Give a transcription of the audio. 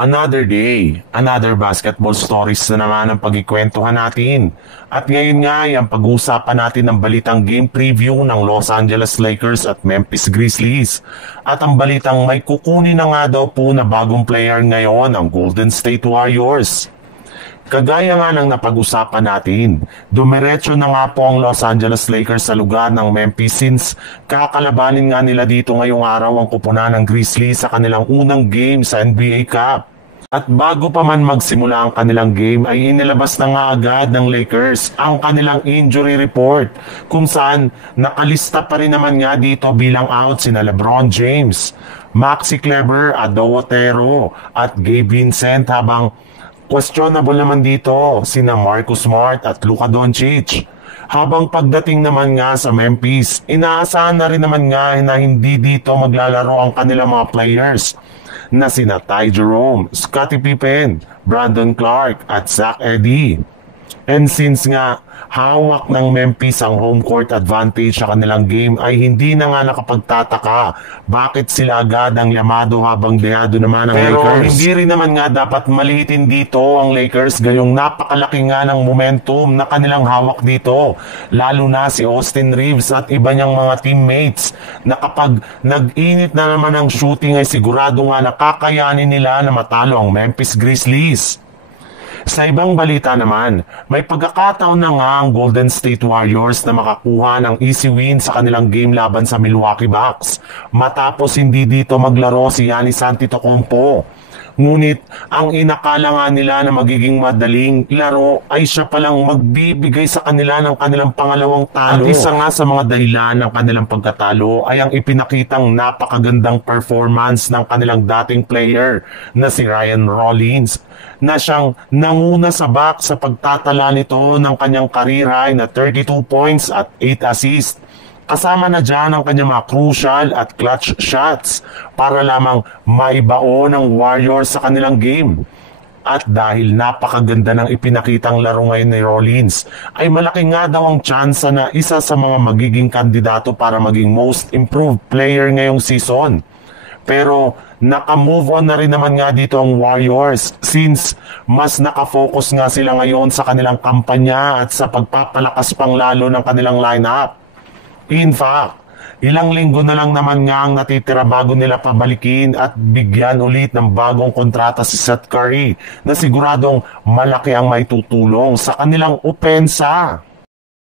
Another day, another basketball stories na naman ang pagkikwentuhan natin. At ngayon nga ay ang pag-uusapan natin ng balitang game preview ng Los Angeles Lakers at Memphis Grizzlies. At ang balitang may kukunin na nga daw po na bagong player ngayon ang Golden State Warriors. Kagaya nga ng napag-usapan natin, dumiretso na nga po ang Los Angeles Lakers sa lugar ng Memphis since kakalabanin nga nila dito ngayong araw ang kupunan ng Grizzlies sa kanilang unang game sa NBA Cup. At bago pa man magsimula ang kanilang game ay inilabas na nga agad ng Lakers ang kanilang injury report kung saan nakalista pa rin naman nga dito bilang out sina LeBron James, Maxi Kleber, Ado Otero at Gabe Vincent, habang questionable naman dito sina Marcus Smart at Luka Doncic. Habang pagdating naman nga sa Memphis, inaasahan na rin naman nga na hindi dito maglalaro ang kanilang mga players na sina Ty Jerome, Scottie Pippen, Brandon Clark at Zach Edey. And since nga hawak ng Memphis ang home court advantage sa kanilang game ay hindi na nga nakapagtataka bakit sila agad ang yamado habang dehado naman ang Lakers. Pero hindi rin naman nga dapat maliitin dito ang Lakers gayong napakalaki nga ng momentum na kanilang hawak dito. Lalo na si Austin Reeves at iba niyang mga teammates na kapag nag-init na naman ang shooting ay sigurado nga nakakayanin nila na matalo ang Memphis Grizzlies. Sa ibang balita naman, may pagkakataon na nga ang Golden State Warriors na makakuha ng easy win sa kanilang game laban sa Milwaukee Bucks matapos hindi dito maglaro si Giannis Antetokounmpo. Ngunit ang inakala nga nila na magiging madaling laro ay siya palang magbibigay sa kanila ng kanilang pangalawang talo. At isa nga sa mga dahilan ng kanilang pagkatalo ay ang ipinakitang napakagandang performance ng kanilang dating player na si Ryan Rollins, na siyang nanguna sa Bucks sa pagtatala nito ng kanyang career high na 32 points at 8 assists. Kasama na dyan ang kanyang mga crucial at clutch shots para lamang maibaon ng Warriors sa kanilang game. At dahil napakaganda ng ipinakitang laro ngayon ni Rollins, ay malaki nga daw ang tsansa na isa sa mga magiging kandidato para maging most improved player ngayong season. Pero naka-move on na rin naman nga dito ang Warriors since mas nakafocus nga sila ngayon sa kanilang kampanya at sa pagpapalakas pang lalo ng kanilang lineup. In fact, ilang linggo na lang naman nga ang natitira bago nila pabalikin at bigyan ulit ng bagong kontrata si Seth Curry na siguradong malaki ang maitutulong sa kanilang opensa.